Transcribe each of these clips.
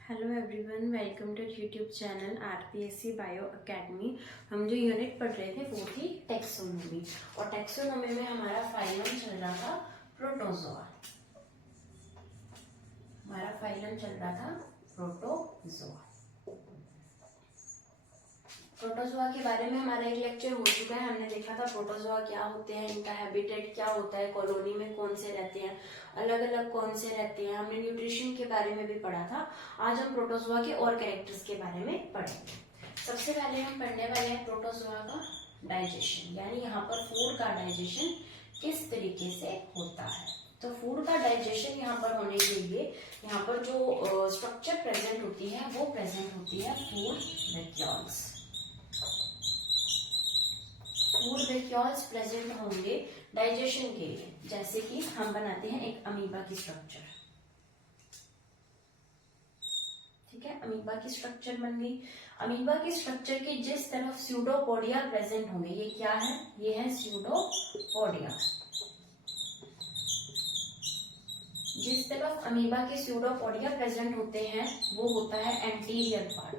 Hello everyone, welcome to YouTube channel RPSC bio academy. हम जो unit पढ़ रहे थे वो थी टेक्सोनोमी, और टेक्सोनोमी में हमारा फाइलम चल रहा था प्रोटोजोआ। प्रोटोजोआ के बारे में हमारा एक लेक्चर हो चुका है। हमने देखा था प्रोटोजोआ क्या होते हैं, इनका हैबिटेट क्या होता है, कॉलोनी में कौन से रहते हैं, अलग अलग कौन से रहते हैं। हमने न्यूट्रिशन के बारे में भी पढ़ा था। आज हम प्रोटोजोआ के और कैरेक्टर्स के बारे में पढ़ेंगे। सबसे पहले हम पढ़ने वाले हैं प्रोटोजोआ का डाइजेशन, यानी यहाँ पर फूड का डाइजेशन किस तरीके से होता है। तो फूड का डाइजेशन यहाँ पर होने के लिए यहाँ पर जो स्ट्रक्चर प्रेजेंट होती है वो प्रेजेंट होती है food vacuoles. Food vacuoles present होंगे डाइजेशन के लिए। जैसे कि हम बनाते हैं एक अमीबा की स्ट्रक्चर, ठीक है। अमीबा की स्ट्रक्चर बन गई। अमीबा की स्ट्रक्चर की जिस तरफ स्यूडोपोडिया प्रेजेंट होंगे, ये क्या है, ये है स्यूडोपोडिया। जिस तरफ अमीबा के स्यूडोपोडिया प्रेजेंट होते हैं वो होता है एंटीरियर पार्ट।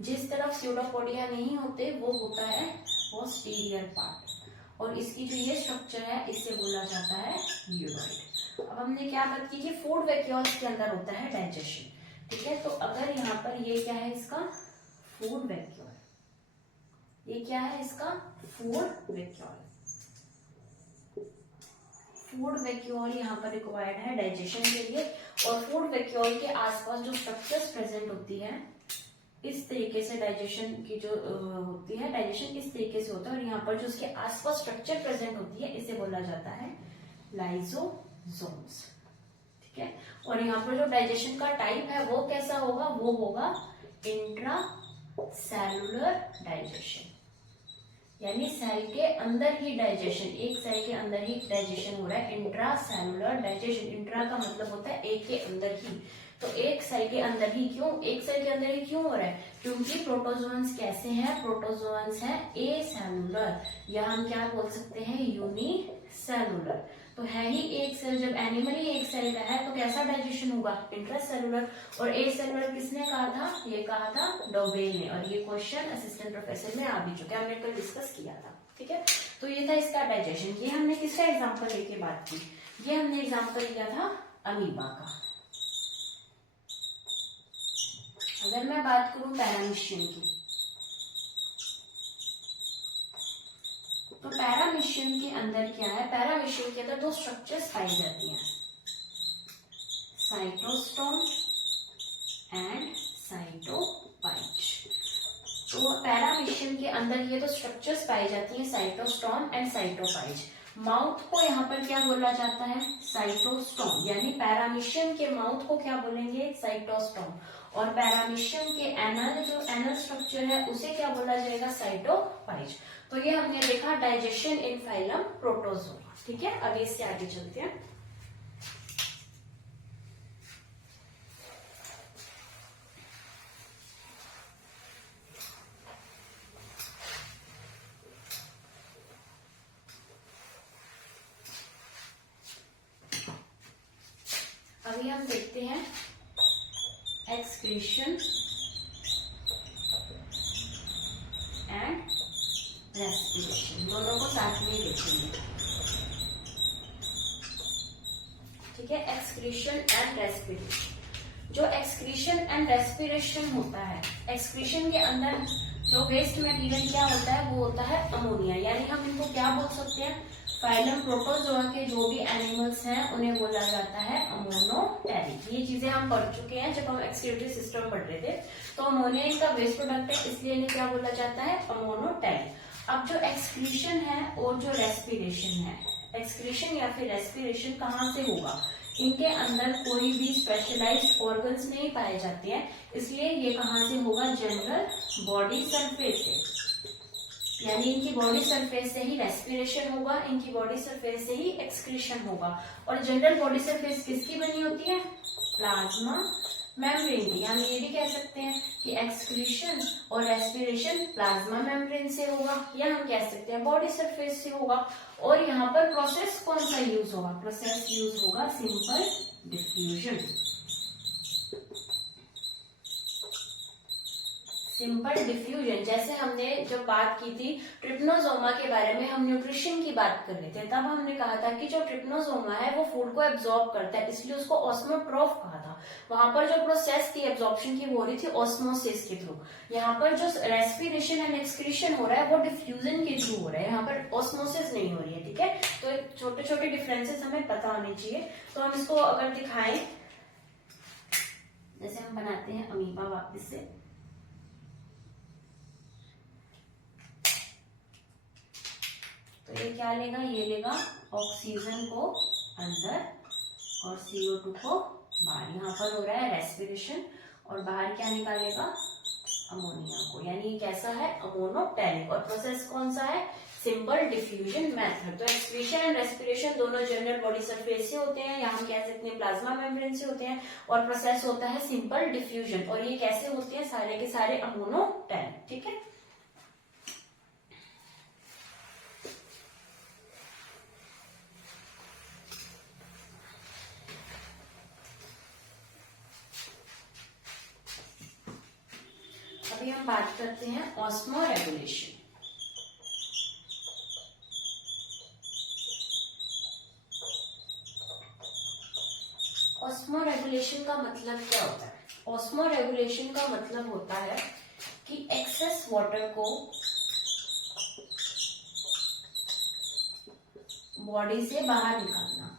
जिस तरफ स्यूडोपोडिया नहीं होते वो होता है पोस्टीरियर पार्ट। और इसकी जो ये स्ट्रक्चर है इसे बोला जाता है यूरोइड। अब हमने क्या बात की, फूड वैक्यूल्स के अंदर होता है डाइजेशन, ठीक है। तो अगर यहाँ पर ये क्या है, इसका फूड वैक्यूल, ये क्या है, इसका फूड वैक्यूल। फूड वैक्यूल यहाँ पर रिक्वायर्ड है डाइजेशन के लिए। और फूड वैक्यूल के आसपास जो स्ट्रक्चर्स प्रेजेंट होती है, इस तरीके से डाइजेशन की जो होती है, डाइजेशन इस तरीके से होता है। और यहाँ पर जो उसके आसपास स्ट्रक्चर प्रेजेंट होती है इसे बोला जाता है लाइसोसोम्स, ठीक है। और यहाँ पर जो डाइजेशन का टाइप है वो कैसा होगा, वो होगा इंट्रा सेलुलर डाइजेशन, यानी सेल के अंदर ही डाइजेशन, एक सेल के अंदर ही डाइजेशन हो रहा है। इंट्रा सेलुलर डाइजेशन, इंट्रा का मतलब होता है एक के अंदर ही। तो एक सेल के अंदर ही क्यों, एक सेल के अंदर ही क्यों हो रहा है, क्योंकि प्रोटोजोन्स कैसे हैं, प्रोटोजोन्स हैं ए सेलुलर, या हम क्या बोल सकते हैं यूनिसेलुलर। तो है ही एक सेल, जब एनिमल ही एक सेल का है तो कैसा डाइजेशन होगा, इंट्रासेलुलर। और ए सेलुलर किसने कहा था, ये कहा था डोबेल ने। और ये क्वेश्चन असिस्टेंट प्रोफेसर में आ भी चुका है, हमने कल डिस्कस किया था, ठीक है। तो ये था इसका डाइजेशन। ये हमने किसका एग्जाम्पल लेके बात की, ये हमने एग्जाम्पल लिया था अमीबा का। अगर मैं बात करूं पैरामीशियम की, तो पैरामीशियम के अंदर क्या है, पैरामीशियम के अंदर दो स्ट्रक्चर्स पाई जाती हैं, साइटोस्टोम एंड साइटोपाइच। तो पैरामीशियम के अंदर ये दो स्ट्रक्चर्स पाई जाती हैं, साइटोस्टोम एंड साइटोपाइच। माउथ को यहाँ पर क्या बोला जाता है, साइटोस्टोम, यानी पैरामीशियम के माउथ को क्या बोलेंगे, साइटोस्टोम। और पैरामीशियम के एनल, जो एनल स्ट्रक्चर है उसे क्या बोला जाएगा, साइटोपाइच। तो ये हमने देखा डाइजेशन इन फाइलम प्रोटोजोआ, ठीक है। अब इससे आगे चलते हैं। अभी हम देखते हैं एक्सक्रीशन एंड रेस्पिरेशन, दोनों को साथ में ही देखेंगे, ठीक है। एक्सक्रीशन एंड रेस्पिरेशन, जो एक्सक्रीशन एंड रेस्पिरेशन होता है, एक्सक्रीशन के अंदर जो वेस्ट मटेरियल क्या होता है, वो होता है अमोनिया। यानी हम इनको क्या बोल सकते हैं, फाइलम प्रोटोजोआ के जो भी एनिमल्स हैं उन्हें बोला जाता है अमोनोटेरिक। ये चीजें हम पढ़ चुके हैं जब हम एक्सक्रीटरी सिस्टम पढ़ रहे थे। तो अमोनिया इनका वेस्ट प्रोडक्ट है, इसलिए इन्हें क्या बोला जाता है, अमोनोटेरिक। अब जो एक्सक्रीशन है और जो रेस्पिरेशन है, एक्सक्रीशन या फिर रेस्पिरेशन कहाँ से होगा, इनके अंदर कोई भी स्पेशलाइज्ड ऑर्गन्स नहीं पाए जाते हैं, इसलिए ये कहाँ से होगा, जनरल बॉडी सरफेस से। यानी इनकी बॉडी सरफेस से ही रेस्पिरेशन होगा, इनकी बॉडी सरफेस से ही एक्सक्रीशन होगा। और जनरल बॉडी सरफेस किसकी बनी होती है, प्लाज्मा मेम्ब्रेन की। यानी ये भी कह सकते हैं कि एक्सक्रीशन और रेस्पिरेशन प्लाज्मा मेम्ब्रेन से होगा, या हम कह सकते हैं बॉडी सरफेस से होगा। और यहाँ पर प्रोसेस कौन सा यूज होगा, प्रोसेस यूज होगा सिंपल डिफ्यूजन। सिंपल डिफ्यूजन, जैसे हमने जब बात की थी ट्रिप्नोसोमा के बारे में, हम न्यूट्रिशन की बात कर रहे थे, तब हमने कहा था कि जो ट्रिप्नोसोमा है वो फूड को एब्जॉर्ब करता है, इसलिए उसको ऑस्मोट्रोफ कहा था। वहां पर जो प्रोसेस थी एब्जॉर्प्शन की वो हो रही थी ऑस्मोसिस के थ्रू। यहाँ पर जो रेस्पिरेशन एंड एक्सक्रीशन हो रहा है वो डिफ्यूजन के थ्रू हो रहा है, यहाँ पर ऑस्मोसिस नहीं हो रही है। ठीक है, तो छोटे छोटे डिफरेंसेस हमें पता होने चाहिए। तो हम इसको अगर दिखाएं, जैसे हम बनाते हैं अमीबा वापस से, तो ये क्या लेगा, ये लेगा ऑक्सीजन को अंदर और CO2 को बाहर। यहाँ पर हो रहा है रेस्पिरेशन और बाहर क्या निकालेगा, अमोनिया को, यानी ये कैसा है, अमोनोटैनिक। और प्रोसेस कौन सा है, सिंपल डिफ्यूजन मेथड। तो एक्सक्रीशन एंड रेस्पिरेशन दोनों जनरल बॉडी सरफेस से होते हैं, या हम कह सकते हैं प्लाज्मा मेम्ब्रेन से होते हैं, और प्रोसेस होता है सिंपल डिफ्यूजन। और ये कैसे होते हैं, सारे के सारे अमोनोटैनिक। ठीक है, अभी हम बात करते हैं ऑस्मो रेगुलेशन। ऑस्मो रेगुलेशन का मतलब क्या होता है, ऑस्मो रेगुलेशन का मतलब होता है कि एक्सेस वाटर को बॉडी से बाहर निकालना।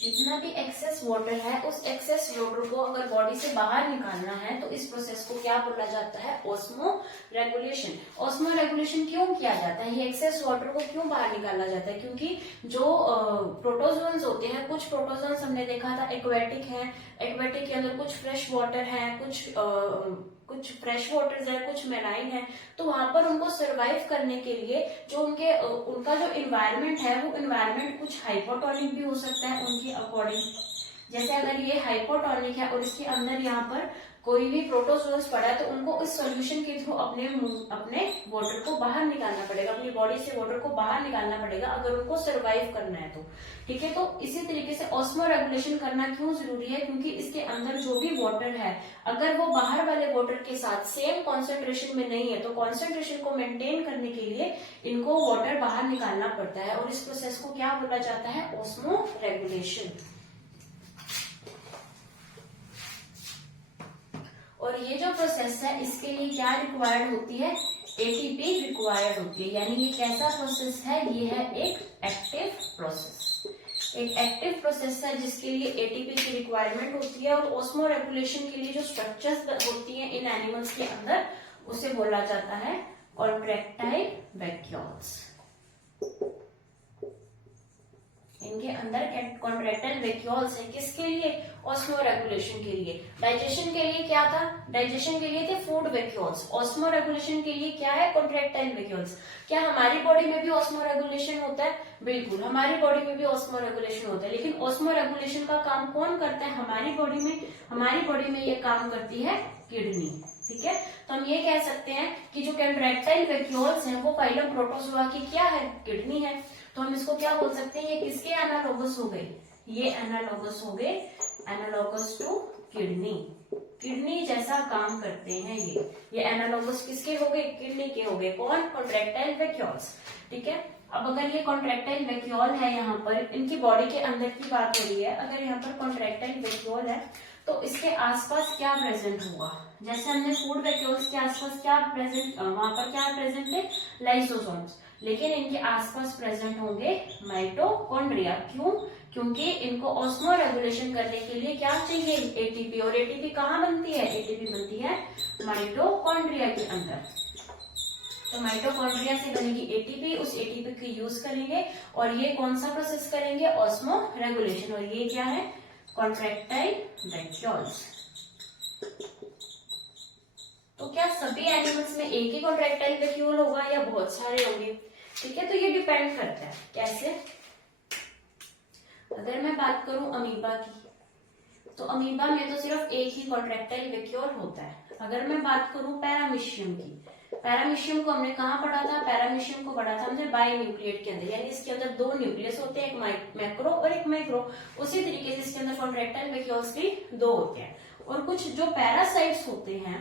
जितना भी एक्सेस वाटर है, उस एक्सेस वाटर को अगर बॉडी से बाहर निकालना है, तो इस प्रोसेस को क्या बोला जाता है, ऑस्मो रेगुलेशन। ऑस्मो रेगुलेशन क्यों किया जाता है, ये एक्सेस वाटर को क्यों बाहर निकाला जाता है, क्योंकि जो प्रोटोजोन्स होते हैं, कुछ प्रोटोजोन्स हमने देखा था एक्वेटिक हैं, एक्वेटिक के अंदर कुछ फ्रेश वाटर है, कुछ फ्रेश वाटर्स है, कुछ मेराइन है। तो वहां पर उनको सरवाइव करने के लिए जो उनका जो इन्वायरमेंट है, वो इन्वायरमेंट कुछ हाइपोटोनिक भी हो सकता है उनकी अकॉर्डिंग। जैसे अगर ये हाइपोटोनिक है और इसके अंदर यहाँ पर कोई भी प्रोटोजोन्स पड़ा है, तो उनको इस सॉल्यूशन के थ्रू अपने वाटर को बाहर निकालना पड़ेगा, अपनी बॉडी से वाटर को बाहर निकालना पड़ेगा अगर उनको सरवाइव करना है तो। ठीक है, तो इसी तरीके से ऑस्मो रेगुलेशन करना क्यों जरूरी है, क्योंकि इसके अंदर जो भी वाटर है, अगर वो बाहर वाले वाटर के साथ सेम कॉन्सेंट्रेशन में नहीं है, तो कॉन्सेंट्रेशन को मेंटेन करने के लिए इनको वाटर बाहर निकालना पड़ता है। और इस प्रोसेस को क्या बोला जाता है, ऑस्मो रेगुलेशन। और ये जो प्रोसेस है, इसके लिए क्या रिक्वायर्ड होती है, एटीपी रिक्वायर्ड होती है। यानी ये कैसा प्रोसेस है, ये है एक एक्टिव प्रोसेस। एक एक्टिव प्रोसेस है जिसके लिए एटीपी की रिक्वायरमेंट होती है। और ऑस्मो रेगुलेशन के लिए जो स्ट्रक्चर्स होती हैं इन एनिमल्स के अंदर, उसे बोला जाता है कॉन्ट्रैक्टाइल वैक्यूल्स। इनके अंदर कॉन्ट्रैक्टाइल वैक्यूल्स है, किसके लिए, ऑस्मो रेगुलेशन के लिए। डाइजेशन के लिए क्या था, डाइजेशन के लिए थे फूड वैक्यूल्स। ऑस्मो रेगुलेशन के लिए क्या है, कॉन्ट्रैक्टाइल वैक्यूल्स। क्या हमारी बॉडी में भी ऑस्मो रेगुलेशन होता है, बिल्कुल हमारी बॉडी में भी ऑस्मो रेगुलेशन होता है। लेकिन ऑस्मो रेगुलेशन का काम कौन करता है हमारी बॉडी में, हमारी बॉडी में ये काम करती है किडनी। ठीक है, तो हम ये कह सकते हैं कि जो कॉन्ट्रैक्टाइल वैक्यूल्स हैं वो फाइलम प्रोटोजोआ की क्या है, किडनी है। तो हम इसको क्या बोल सकते हैं, ये किसके एनालोगस हो गए, ये एनालोगस हो गए, एनालोगस टू किडनी। किडनी जैसा काम करते हैं ये एनालोगस किसके हो गए, किडनी के हो गए। कौन, कॉन्ट्रैक्टाइल वैक्यूल्स। ठीक है, अब अगर ये कॉन्ट्रैक्टाइल वैक्यूल है, यहाँ पर इनकी बॉडी के अंदर की बात हो रही है, अगर यहाँ पर कॉन्ट्रैक्टाइल वैक्यूल है तो इसके आसपास क्या प्रेजेंट होगा, जैसे हमने फूड वैक्यूल्स के आसपास क्या प्रेजेंट, वहां पर क्या प्रेजेंट है, लाइसोसोम्स। लेकिन इनके आसपास प्रेजेंट होंगे माइटोकॉन्ड्रिया। क्यों, क्योंकि इनको ऑस्मो रेगुलेशन करने के लिए क्या चाहिए, एटीपी। और एटीपी कहाँ बनती है, एटीपी बनती है माइटोकॉन्ड्रिया के अंदर। तो माइटोकॉन्ड्रिया से बनेगी एटीपी, उस एटीपी की यूज करेंगे और ये कौन सा प्रोसेस करेंगे, ऑस्मो रेगुलेशन। और ये क्या है, कॉन्ट्रैक्टाइल वैक्यूल्स। तो क्या सभी एनिमल्स में एक ही कॉन्ट्रैक्टाइल वैक्यूल होगा या बहुत सारे होंगे। ठीक है, तो ये डिपेंड करता है कैसे। अगर मैं बात करूं अमीबा की, तो अमीबा में तो सिर्फ एक ही कॉन्ट्रैक्टाइल वैक्यूल होता है। अगर मैं बात करूं पैरामीशियम की, पैरामीशियम को हमने कहाँ पढ़ा था? पैरामीशियम को पढ़ा था हमने बाइन्यूक्लिएट के अंदर, यानी इसके अंदर दो न्यूक्लियस होते हैं, एक मैक्रो और एक माइक्रो। उसी तरीके से इसके अंदर कॉन्ट्रैक्टाइल वैक्यूल्स भी दो होते हैं। और कुछ जो पैरासाइट्स होते हैं,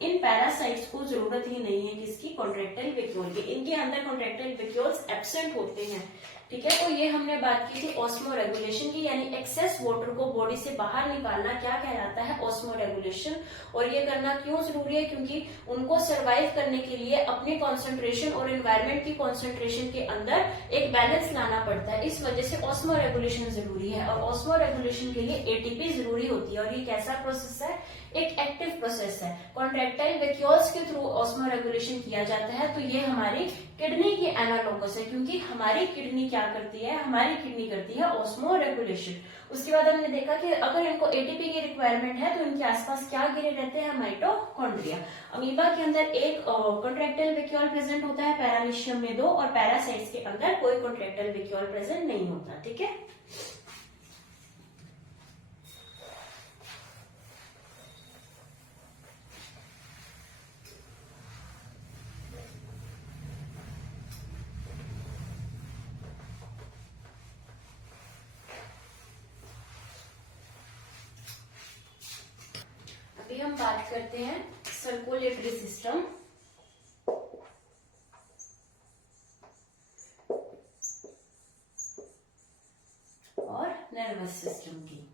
इन पैरासाइट्स को जरूरत ही नहीं है किसकी? कॉन्ट्रैक्टाइल वैक्यूल की। इनके अंदर कॉन्ट्रैक्टाइल वैक्यूल्स एब्सेंट होते हैं। ठीक है, तो ये हमने बात की थी ऑस्मो रेगुलेशन की, यानी एक्सेस वाटर को बॉडी से बाहर निकालना क्या कहलाता है? Osmo regulation. और ये करना क्यों जरूरी है? क्योंकि उनको सर्वाइव करने के लिए अपनी कॉन्सेंट्रेशन और एनवायरमेंट की कॉन्सेंट्रेशन के अंदर एक बैलेंस लाना पड़ता है। इस वजह से ऑस्मो रेगुलेशन जरूरी है। और ऑस्मो रेगुलेशन के लिए एटीपी जरूरी होती है। और ये कैसा प्रोसेस है? एक एक्टिव प्रोसेस है। कॉन्ट्रैक्टाइल वैक्यूल्स के थ्रू ऑस्मो रेगुलेशन किया जाता है। तो ये हमारी किडनी की एनालोगस है, क्योंकि हमारी किडनी क्या करती है? हमारी किडनी करती है ऑस्मो रेगुलेशन। उसके बाद हमने देखा कि अगर इनको एटीपी की रिक्वायरमेंट है तो इनके आसपास क्या गिरे रहते हैं? माइटोकॉन्ड्रिया। अमीबा के अंदर एक कॉन्ट्रैक्टाइल वैक्यूल प्रेजेंट होता है, पैरामीशियम में दो, और पैरासाइट्स के अंदर कोई कॉन्ट्रैक्टाइल वैक्यूल प्रेजेंट नहीं होता। ठीक है, अभी हम बात करते हैं सर्कुलेटरी सिस्टम और नर्वस सिस्टम की।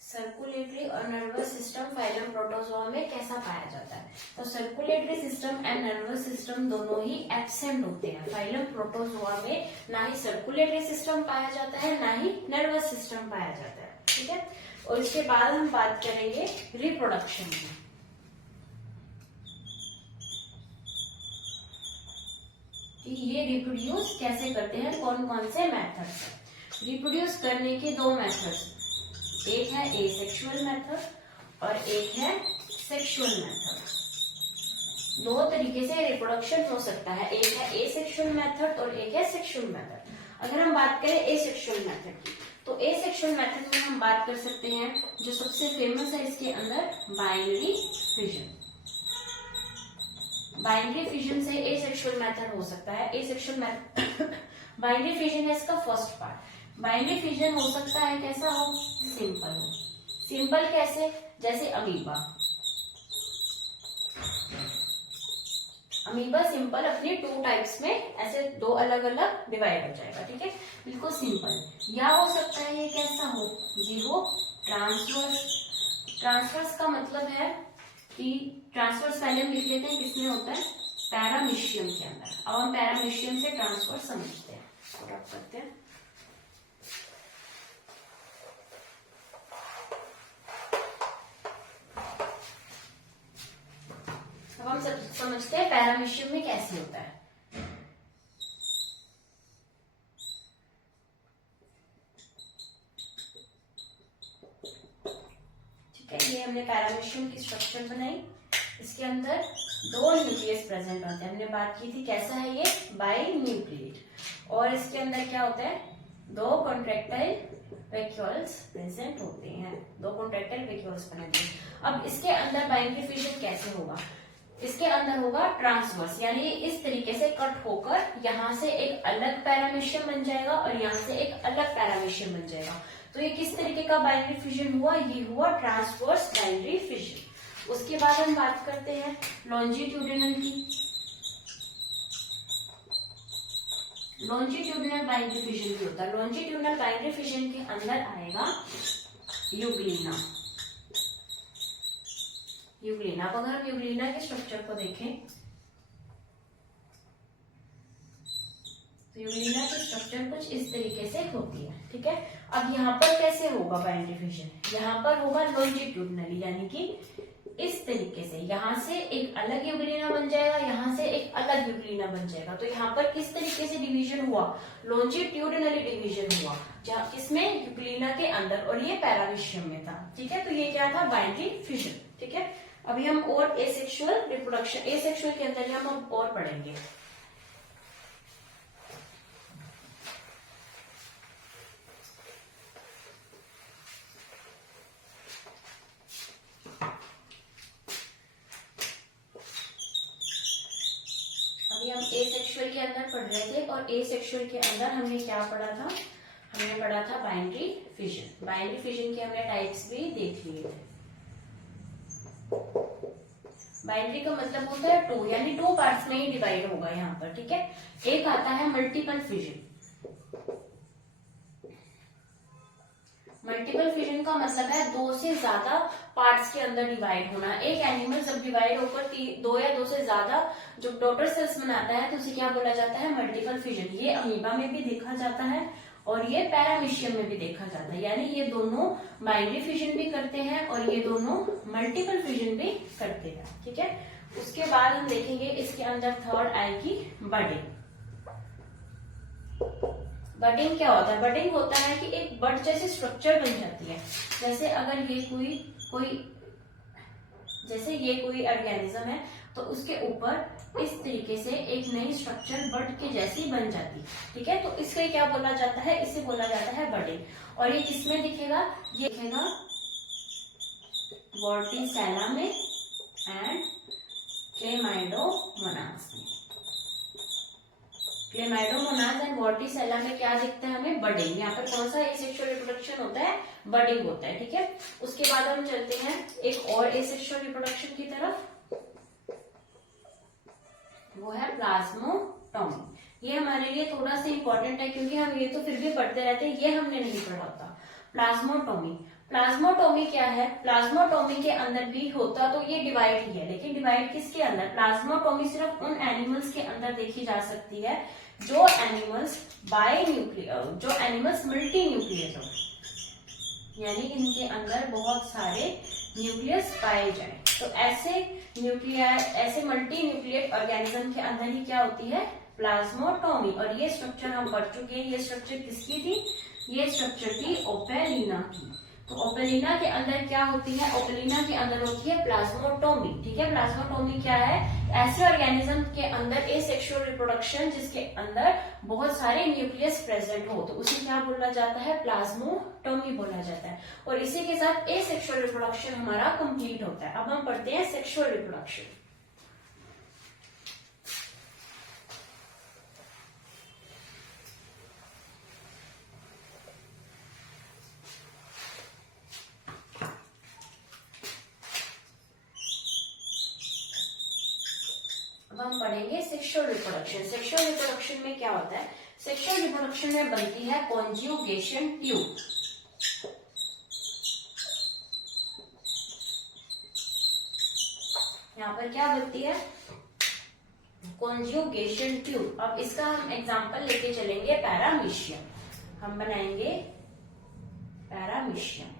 सर्कुलेटरी और नर्वस सिस्टम फाइलम प्रोटोजोआ में कैसा पाया जाता है? तो circulatory system and nervous system दोनों ही एब्सेंट होते हैं। फाइलम प्रोटोजोआ में ना ही सर्कुलेटरी सिस्टम पाया जाता है, ना ही नर्वस सिस्टम पाया जाता है। ठीक है, और इसके बाद हम बात करेंगे रिप्रोडक्शन की। कि ये रिप्रोड्यूस कैसे करते हैं, कौन कौन से मेथड से? रिप्रोड्यूस करने के दो मेथड्स, एक है एसेक्सुअल मेथड और एक है सेक्सुअल मेथड। दो तरीके से रिप्रोडक्शन हो सकता है, एक है एसेक्सुअल मेथड और एक है सेक्सुअल मेथड। अगर हम बात करें एसेक्सुअल मेथड की, तो एसेक्सुअल मेथड में हम बात कर सकते हैं, जो सबसे फेमस है इसके अंदर, बाइनरी फिजन। बाइनरी फिजन से एसेक्सुअल मेथड हो सकता है। एसेक्सुअल मेथड बाइनरी फिजन है इसका फर्स्ट पार्ट। बाइनरी फिजन हो सकता है कैसा हो? सिंपल हो। सिंपल कैसे? जैसे अमीबा। अमीबा सिंपल अपने टू टाइप्स में ऐसे दो अलग अलग डिवाइड हो जाएगा। ठीक है, बिल्कुल सिंपल। या हो सकता है ये कैसा हो? ये हो ट्रांसवर्स। ट्रांसवर्स का मतलब है कि ट्रांसवर्स पहले हम लिख लेते हैं किसमें होता है? पैरामीशियम के अंदर। अब हम पैरामीशियम से ट्रांसवर्स समझते हैं, तो रख सकते हैं। अब हम सब समझते हैं पैरामीशियम में कैसे होता है। ठीक है, ये हमने पैरामीशियम की स्ट्रक्चर बनाई। इसके अंदर दो न्यूक्लियस प्रेजेंट होते हैं। हमने बात की थी कैसा है ये? बाइन्यूक्लिएट। और इसके अंदर क्या होता है? दो कॉन्ट्रैक्टाइल वैक्यूल्स प्रेजेंट होते हैं। दो कॉन्ट्रैक्टाइल वैक्यूल्स बने होते हैं। अब इसके अंदर बाइनरी फिजन कैसे होगा? इसके अंदर होगा ट्रांसवर्स, यानी इस तरीके से कट होकर यहां से एक अलग पैरामीशियम बन जाएगा और यहां से एक अलग पैरामीशियम बन जाएगा। तो ये किस तरीके का बाइनरी फिजन हुआ? ये हुआ ट्रांसवर्स बाइनरी फिजन। उसके बाद हम बात करते हैं लॉन्जिट्यूडिनल की। लॉन्जिट्यूडिनल बाइनरी फिजन भी होता है। लॉन्जिट्यूडिनल बाइनरी फिजन के अंदर आएगा यूग्लिना। यूग्लिना, अब अगर हम यूग्लिना के स्ट्रक्चर को देखें तो यूग्लिना की स्ट्रक्चर कुछ इस तरीके से होती है। ठीक है, अब यहाँ पर कैसे होगा बाइनरी फिजन? यहाँ पर होगा लॉन्जिट्यूडिनली, यानी कि इस तरीके से यहां से एक अलग यूग्लिना बन जाएगा, यहां से एक अलग यूग्लिना बन जाएगा। तो यहाँ पर किस तरीके से डिवीजन हुआ? लॉन्जिट्यूडिनली डिवीजन हुआ, जहां किसमें? यूग्लिना के अंदर, और ये पैरामीशियम में था। ठीक है, तो ये क्या था? Binary fission. ठीक है, अभी हम और एसेक्सुअल रिप्रोडक्शन, एसेक्सुअल के अंदर हम और पढ़ेंगे। एसेक्सुअल के अंदर पढ़ रहे थे और एसेक्सुअल के अंदर हमने क्या पढ़ा था, हमने पढ़ा था बाइनरी फिजन। बाइनरी फिजन के हमने टाइप्स भी देख लिए थे। बाइनरी का मतलब होता है टू, यानी दो पार्ट्स में ही डिवाइड होगा यहाँ पर, ठीक है। एक आता है मल्टीपल फिजन। मल्टीपल फिजन का मतलब है दो से ज्यादा पार्ट्स के अंदर डिवाइड होना। एक एनिमल जब डिवाइड होकर दो या दो से ज्यादा जो डॉटर सेल्स बनाता है तो उसे क्या बोला जाता है, मल्टीपल फिजन। ये अमीबा में भी देखा जाता है और ये पैरामीशियम में भी देखा जाता है, यानी ये दोनों बाइनरी फिजन भी करते हैं और ये दोनों मल्टीपल फिजन भी करते हैं, ठीक है। उसके बाद हम देखेंगे इसके अंदर थर्ड आएगी बडिंग। बडिंग क्या होता है, बडिंग होता है कि एक बड जैसी स्ट्रक्चर बन जाती है। जैसे अगर ये कोई ऑर्गेनिज्म है तो उसके ऊपर इस तरीके से एक नई स्ट्रक्चर बड के जैसी बन जाती है, ठीक है। तो इसके क्या बोला जाता है, इसे बोला जाता है बडिंग। और ये किसमें दिखेगा, ये दिखेगा वॉर्टिसेला में एंड क्लेमाइडोमोनास में। क्लेमाइडोमोनास एंड वॉर्टिसेला में क्या दिखता है हमें, बडिंग। यहाँ पर कौन सा एसेक्सुअल रिप्रोडक्शन होता है, बडिंग होता है, ठीक है। उसके बाद हम चलते हैं एक और एसेक्सुअल रिप्रोडक्शन की तरफ, वो है प्लाज्मोटोमी। ये हमारे लिए थोड़ा सा इंपॉर्टेंट है क्योंकि हम ये तो फिर भी पढ़ते रहते हैं, ये हमने नहीं पढ़ा होता। प्लाज्मोटोमी, प्लाज्मोटोमी क्या है, प्लाज्मोटोमी के अंदर भी होता तो ये डिवाइड ही है, लेकिन डिवाइड किसके अंदर, प्लाज्मोटोमी सिर्फ उन एनिमल्स के अंदर देखी जा सकती है जो एनिमल्स मल्टी न्यूक्लियस हो, यानी इनके अंदर बहुत सारे न्यूक्लियस पाए जाए। तो ऐसे मल्टी न्यूक्लियट ऑर्गेनिज्म के अंदर ही क्या होती है, प्लाज्मोटोमी। और ये स्ट्रक्चर हम पढ़ चुके हैं, ये स्ट्रक्चर किसकी थी, ये स्ट्रक्चर थी ओपेलिना की। तो ओपेलिना के अंदर क्या होती है, ओपेलिना के अंदर होती है प्लाज्मोटोमी, ठीक है। प्लाज्मोटोमी क्या है, ऐसे ऑर्गेनिज्म के अंदर एसेक्सुअल रिप्रोडक्शन जिसके अंदर बहुत सारे न्यूक्लियस प्रेजेंट हो, तो उसे क्या बोला जाता है, प्लाज्मोटोमी बोला जाता है। और इसी के साथ एसेक्सुअल रिप्रोडक्शन हमारा कंप्लीट होता है। अब हम पढ़ते हैं सेक्सुअल रिप्रोडक्शन। हम पढ़ेंगे सेक्सुअल रिप्रोडक्शन। सेक्सुअल रिप्रोडक्शन में क्या होता है, सेक्सुअल रिप्रोडक्शन में बनती है कॉन्जुगेशन ट्यूब। यहाँ पर क्या बनती है, कॉन्जुगेशन ट्यूब। अब इसका हम एग्जांपल लेके चलेंगे पैरामीशियम। हम बनाएंगे पैरामीशियम।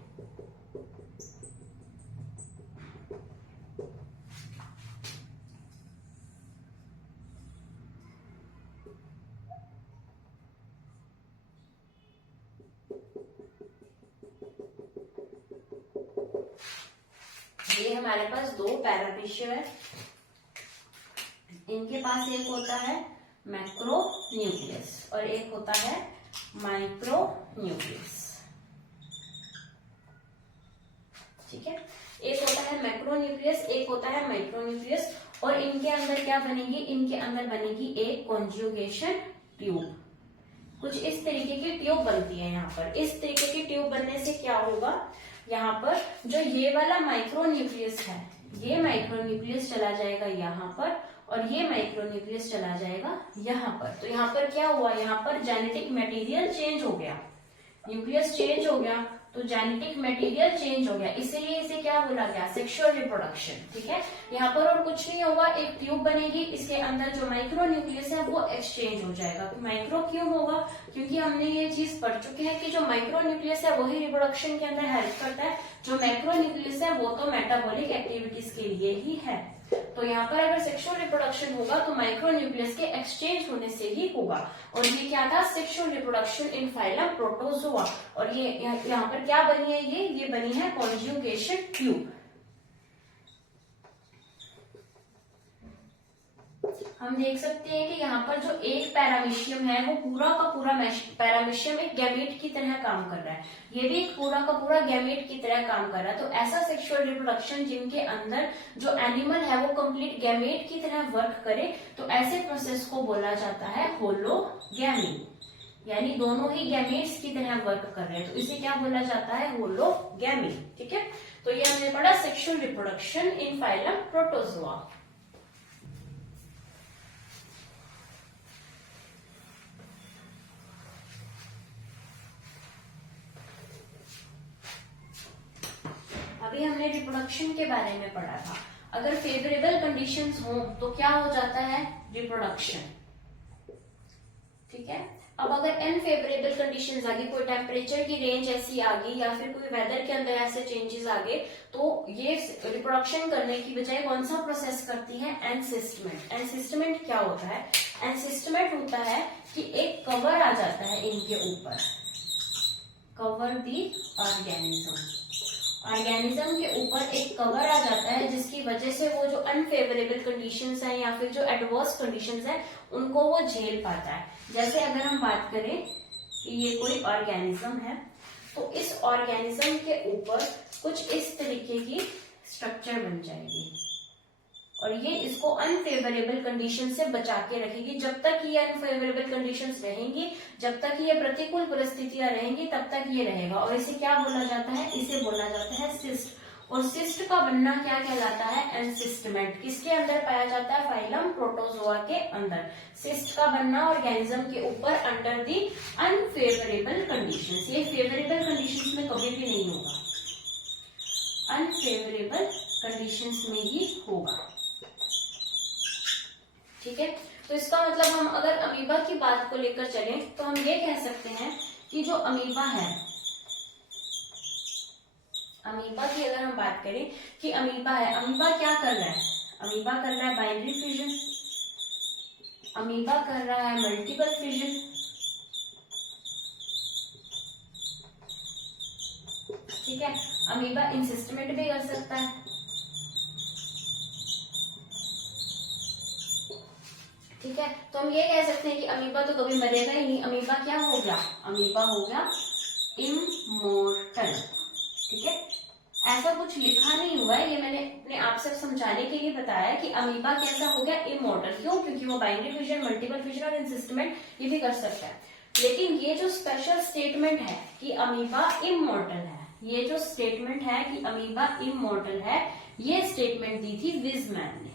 ये हमारे पास दो पैरामीशियम है, इनके पास एक होता है मैक्रो न्यूक्लियस और एक होता है माइक्रो न्यूक्लियस, ठीक है। एक होता है मैक्रो न्यूक्लियस, एक होता है माइक्रो न्यूक्लियस। और इनके अंदर क्या बनेगी, इनके अंदर बनेगी एक कॉन्जुगेशन ट्यूब। कुछ इस तरीके की ट्यूब बनती है यहाँ पर। इस तरीके की ट्यूब बनने से क्या होगा, यहाँ पर जो ये वाला माइक्रो न्यूक्लियस है, ये माइक्रो न्यूक्लियस चला जाएगा यहाँ पर और ये माइक्रो न्यूक्लियस चला जाएगा यहाँ पर। तो यहाँ पर क्या हुआ, यहाँ पर जेनेटिक मटेरियल चेंज हो गया, न्यूक्लियस चेंज हो गया, तो जेनेटिक मटेरियल चेंज हो गया, इसीलिए इसे क्या बोला गया, सेक्सुअल रिप्रोडक्शन, ठीक है। यहाँ पर और कुछ नहीं होगा, एक ट्यूब बनेगी, इसके अंदर जो माइक्रो न्यूक्लियस है वो एक्सचेंज हो जाएगा। तो माइक्रो क्यों होगा, क्योंकि हमने ये चीज पढ़ चुके हैं कि जो माइक्रो न्यूक्लियस है वही रिप्रोडक्शन के अंदर हेल्प करता है, जो मैक्रो न्यूक्लियस है वो तो मेटाबॉलिक एक्टिविटीज के लिए ही है। तो यहाँ पर अगर सेक्सुअल रिप्रोडक्शन होगा तो माइक्रो न्यूक्लियस के एक्सचेंज होने से ही होगा। और ये क्या था, sexual reproduction in phylum protozoa. और ये यहाँ पर क्या बनी है, ये बनी है कॉन्जुगेशन ट्यूब। हम देख सकते हैं कि यहाँ पर जो एक पैरामीशियम है वो पूरा का पूरा पैरामीशियम एक गैमेट की तरह काम कर रहा है, ये भी एक पूरा का पूरा गैमेट की तरह काम कर रहा है। तो ऐसा सेक्सुअल रिप्रोडक्शन जिनके अंदर जो एनिमल है वो कंप्लीट गैमेट की तरह वर्क करे, तो ऐसे प्रोसेस को बोला जाता है होलोगैमी, यानी दोनों ही गैमेट्स की तरह वर्क कर रहे हैं, तो इसे क्या बोला जाता है, होलोगैमी। ठीक है, तो ये हमने पढ़ा sexual reproduction in phylum protozoa. अभी हमने रिप्रोडक्शन के बारे में पढ़ा था। अगर फेवरेबल कंडीशंस हो तो क्या हो जाता है, रिप्रोडक्शन। ठीक है, अब अगर अनफेवरेबल कंडीशंस आ गई, कोई टेम्परेचर की रेंज ऐसी आ गई या फिर कोई वेदर के अंदर ऐसे चेंजेस आ गए, तो ये रिप्रोडक्शन करने की बजाय कौन सा प्रोसेस करती है, एनसिस्टमेंट। एनसिस्टमेंट क्या होता है, एनसिस्टमेंट होता है कि एक कवर आ जाता है इनके ऊपर, कवर दी ऑर्गेनिज्म के ऊपर एक कवर आ जाता है, जिसकी वजह से वो जो अनफेवरेबल कंडीशंस हैं या फिर जो एडवर्स कंडीशंस हैं उनको वो झेल पाता है। जैसे अगर हम बात करें कि ये कोई ऑर्गेनिज्म है, तो इस ऑर्गेनिज्म के ऊपर कुछ इस तरीके की स्ट्रक्चर बन जाएगी और ये इसको अनफेवरेबल कंडीशन से बचा के रखेगी। जब तक ये अनफेवरेबल कंडीशंस रहेंगी, जब तक ये प्रतिकूल परिस्थितियां रहेंगी, तब तक ये रहेगा। और इसे क्या बोला जाता है, इसे बोला जाता है सिस्ट। और सिस्ट का बनना क्या कहलाता है, एनसिस्टमेंट। किसके अंदर पाया जाता है, फाइलम प्रोटोजोआ के अंदर। सिस्ट का बनना ऑर्गेनिज्म के ऊपर अंडर दी अनफेवरेबल कंडीशंस। ये फेवरेबल कंडीशंस में कभी भी नहीं होगा, अनफेवरेबल कंडीशंस में ही होगा। ठीक है, तो इसका मतलब हम अगर अमीबा की बात को लेकर चलें तो हम ये कह सकते हैं कि जो अमीबा है, अमीबा की अगर हम बात करें कि अमीबा है, अमीबा क्या कर रहा है, अमीबा कर रहा है बाइनरी फ्यूजन, अमीबा कर रहा है मल्टीपल फ्यूजन। ठीक है, अमीबा इंसिस्टमेंट भी कर सकता है। ठीक है, तो हम ये कह सकते हैं कि अमीबा तो कभी मरेगा ही नहीं, अमीबा क्या हो गया, अमीबा हो गया इमोर्टल। ठीक है, ऐसा कुछ लिखा नहीं हुआ है, ये मैंने अपने आप से समझाने के लिए बताया कि अमीबा कैसा हो गया, इमोर्टल। क्यों, क्योंकि वो बाइनरी फ्यूजन, मल्टीपल फ्यूजन और इंसिस्टमेंट ये भी कर सकता है। लेकिन ये जो स्पेशल स्टेटमेंट है कि अमीबा इमोर्टल है, ये जो स्टेटमेंट है कि अमीबा इमोर्टल है, ये स्टेटमेंट दी थी विजमैन ने।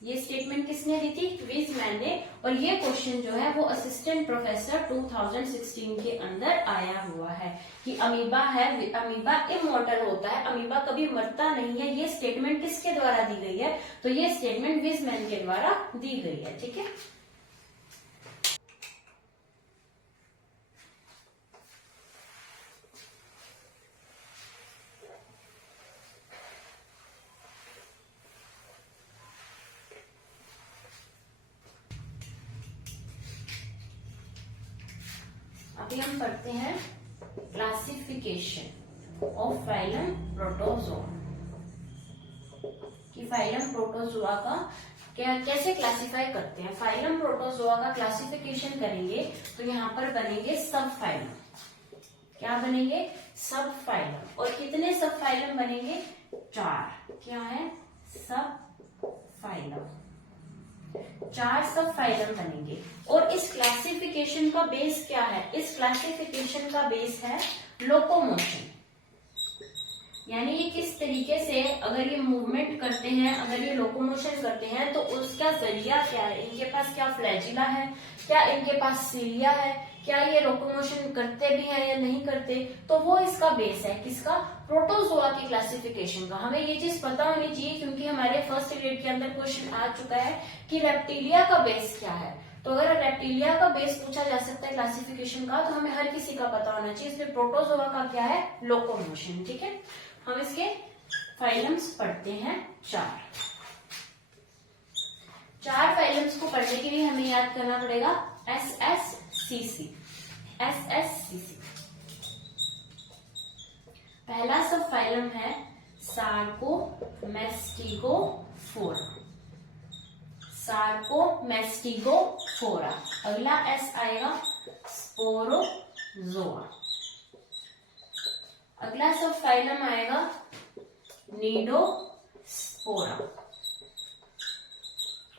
ये स्टेटमेंट किसने दी थी, विजमैन ने। और ये क्वेश्चन जो है वो असिस्टेंट प्रोफेसर 2016 के अंदर आया हुआ है कि अमीबा है, अमीबा इमॉर्टल होता है, अमीबा कभी मरता नहीं है। ये स्टेटमेंट किसके द्वारा दी गई है, तो ये स्टेटमेंट विजमैन के द्वारा दी गई है। ठीक है, अभी हम पढ़ते हैं क्लासिफिकेशन ऑफ फाइलम प्रोटोजोआ, कि फाइलम प्रोटोजोआ का कैसे क्लासिफाई करते हैं। फाइलम प्रोटोजोआ का क्लासिफिकेशन करेंगे तो यहाँ पर बनेंगे सब फाइलम। क्या बनेंगे, सब फाइलम। और कितने सब फाइलम बनेंगे, 4। क्या है, सब फाइलम, 4 सब फाइलम बनेंगे। और इस क्लासिफिकेशन का बेस क्या है, इस क्लासिफिकेशन का बेस है लोकोमोशन। यानी ये किस तरीके से अगर ये मूवमेंट करते हैं, अगर ये लोकोमोशन करते हैं तो उसका जरिया क्या है, इनके पास क्या फ्लैजिला है, क्या इनके पास सीलिया है, क्या ये लोकोमोशन करते भी हैं या नहीं करते, तो वो इसका बेस है किसका, प्रोटोजोआ की क्लासिफिकेशन का। हमें ये चीज पता होनी चाहिए क्योंकि हमारे फर्स्ट ग्रेड के अंदर क्वेश्चन आ चुका है कि रेप्टिलिया का बेस क्या है। तो अगर रेप्टिलिया का बेस पूछा जा सकता है क्लासिफिकेशन का, तो हमें हर किसी का पता होना चाहिए। इसलिए प्रोटोजोआ का क्या है, लोकोमोशन। ठीक है, हम इसके फाइलम्स पढ़ते हैं 4 फाइलम्स को पढ़ने के लिए हमें याद करना पड़ेगा SSCC। पहला सब फाइलम है सार्कोमेस्टिगोफोरा। सार्कोमेस्टिगोफोरा। अगला एस आएगा स्पोरोजोआ। अगला सब फाइलम आएगा निडोस्पोरा।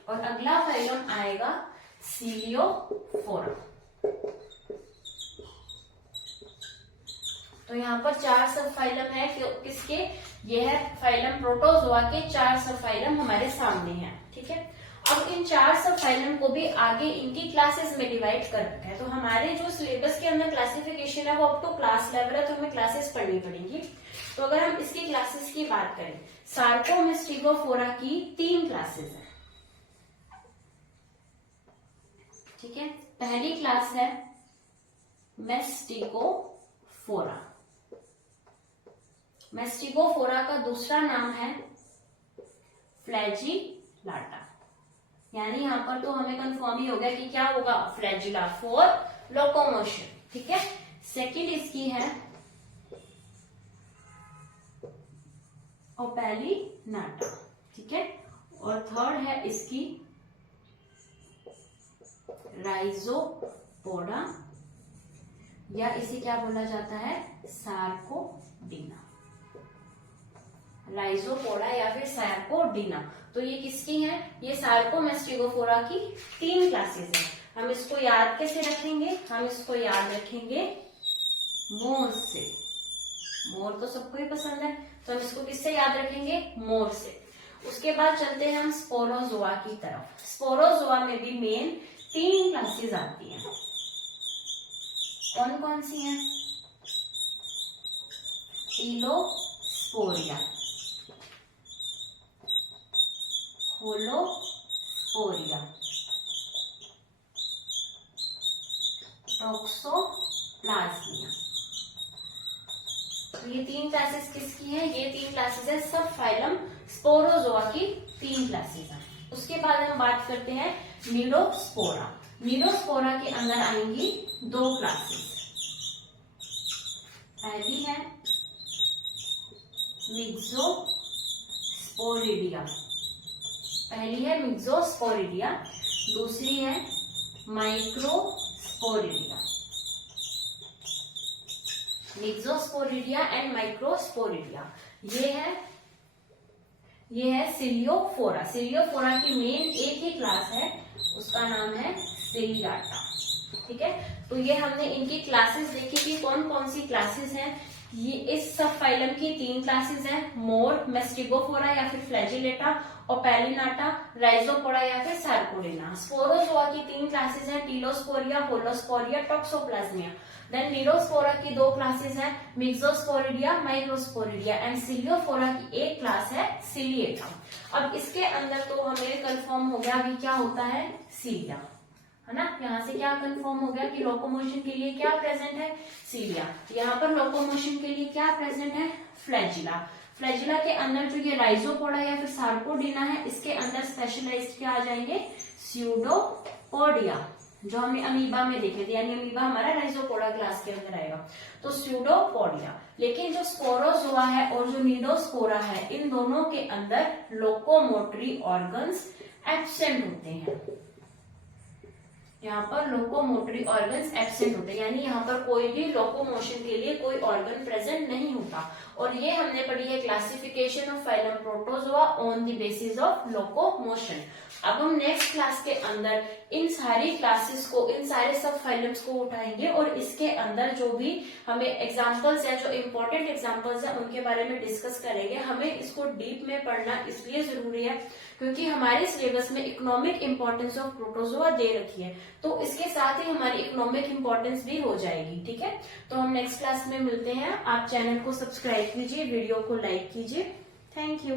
और अगला फाइलम आएगा सीलियोफोरा। तो यहाँ पर 4 सब फाइलम है किसके, ये है फाइलम प्रोटोजोआ के 4 सब फाइलम हमारे सामने हैं। ठीक है, अब इन 4 सब फाइलम को भी आगे इनकी क्लासेस में डिवाइड कर रखा है। तो हमारे जो सिलेबस के अंदर क्लासिफिकेशन है वो अप टू क्लास लेवल है, तो हमें क्लासेस पढ़नी पड़ेगी। तो अगर हम इसकी क्लासेस की बात करें, सार्कोमेस्टिगोफोरा की 3 क्लासेस है। ठीक है, पहली क्लास है मेस्टिगोफोरा। मेस्टिगोफोरा का दूसरा नाम है फ्लैजिलाटा। यानी यहां पर तो हमें कंफर्म ही हो गया कि क्या होगा, फ्लैजिला फॉर लोकोमोशन। ठीक है, सेकंड इसकी है ओपेलिनाटा। ठीक है, और थर्ड है इसकी राइजोपोडा, या इसे क्या बोला जाता है, सार्कोडीना। राइजोपोडा या फिर सार्कोडीना। तो ये किसकी है, ये सार्कोमेस्टिगोफोरा की 3 क्लासेस है। हम इसको याद कैसे रखेंगे, हम इसको याद रखेंगे मोर से। मोर तो सबको ही पसंद है, तो हम इसको किससे याद रखेंगे, मोर से। उसके बाद चलते हैं हम स्पोरोजोआ की तरफ। स्पोरोजोआ में भी मेन 3 क्लासेस आती हैं। कौन कौन सी हैं, टीलोस्पोरिया, होलोस्पोरिया, टॉक्सोप्लाज्मिया। तो ये 3 क्लासेस किसकी हैं, ये 3 क्लासेस है सब फाइलम स्पोरोजोआ की 3 क्लासेस हैं। उसके बाद हम बात करते हैं निडोस्पोरा। निडोस्पोरा के अंदर आएंगी 2 क्लासेस। पहली है मिक्सोस्पोरिडिया, पहली है मिक्सोस्पोरिडिया, दूसरी है माइक्रोस्पोरिडिया। मिक्सोस्पोरिडिया एंड माइक्रोस्पोरिडिया, ये है सिलियोफोरा। सिलियोफोरा की मेन एक ही क्लास है, उसका नाम है सिलियाटा। ठीक है, तो ये हमने इनकी क्लासेस देखी कि कौन कौन सी क्लासेस हैं। ये इस सब फाइलम की 3 क्लासेस हैं, मोर, मेस्टिगोफोरा या फिर फ्लैजिलेटा, ओपेलिनाटा, राइजोपोडा या फिर सार्कोडिना। स्पोरोजोआ की 3 क्लासेस हैं, टीलोस्पोरिया, होलोस्पोरिया, टॉक्सोप्लाज्मिया। देन निडोस्पोरा की 2 क्लासेस हैं, मिक्सोस्पोरिडिया, माइक्रोस्पोरिडिया। एंड सिलियोफोरा की एक क्लास है सिलिएटा। अब इसके अंदर तो हमें कंफर्म हो गया अभी क्या होता है, सीलिया, है ना। यहाँ से क्या कंफर्म हो गया कि लोकोमोशन के लिए क्या प्रेजेंट है, सीलिया। यहाँ पर लोकोमोशन के लिए क्या प्रेजेंट है, फ्लैजिला। फ्लैजिला के अंदर जो ये राइजोपोडा या फिर सार्कोडिना है, इसके अंदर स्पेशलाइज्ड क्या आ जाएंगे, स्यूडोपोडिया, जो हमने अमीबा में देखे थे। यानी अमीबा हमारा राइजोपोडा क्लास के अंदर आएगा, तो स्यूडोपोडिया। लेकिन जो स्पोरोजोआ है और जो निडोस्पोरा है, इन दोनों के अंदर लोकोमोटरी ऑर्गन्स एब्सेंट होते हैं। यहाँ पर लोकोमोटरी ऑर्गन्स एब्सेंट होते हैं, यानी यहाँ पर कोई भी लोकोमोशन के लिए कोई ऑर्गन प्रेजेंट नहीं होता। और ये हमने पढ़ी है classification of phylum protozoa on the basis of locomotion. अब हम नेक्स्ट क्लास के अंदर इन सारी क्लासेस को, इन सारे सब फाइलम्स को उठाएंगे और इसके अंदर जो भी हमें एग्जांपल्स है, जो इम्पोर्टेंट एग्जांपल्स है, उनके बारे में डिस्कस करेंगे। हमें इसको डीप में पढ़ना इसलिए जरूरी है क्योंकि हमारे सिलेबस में इकोनॉमिक इंपॉर्टेंस ऑफ प्रोटोजोआ दे रखी है, तो इसके साथ ही हमारी इकोनॉमिक इंपॉर्टेंस भी हो जाएगी। ठीक है, तो हम नेक्स्ट क्लास में मिलते हैं। आप चैनल को सब्सक्राइब कीजिए, वीडियो को लाइक कीजिए। Thank you.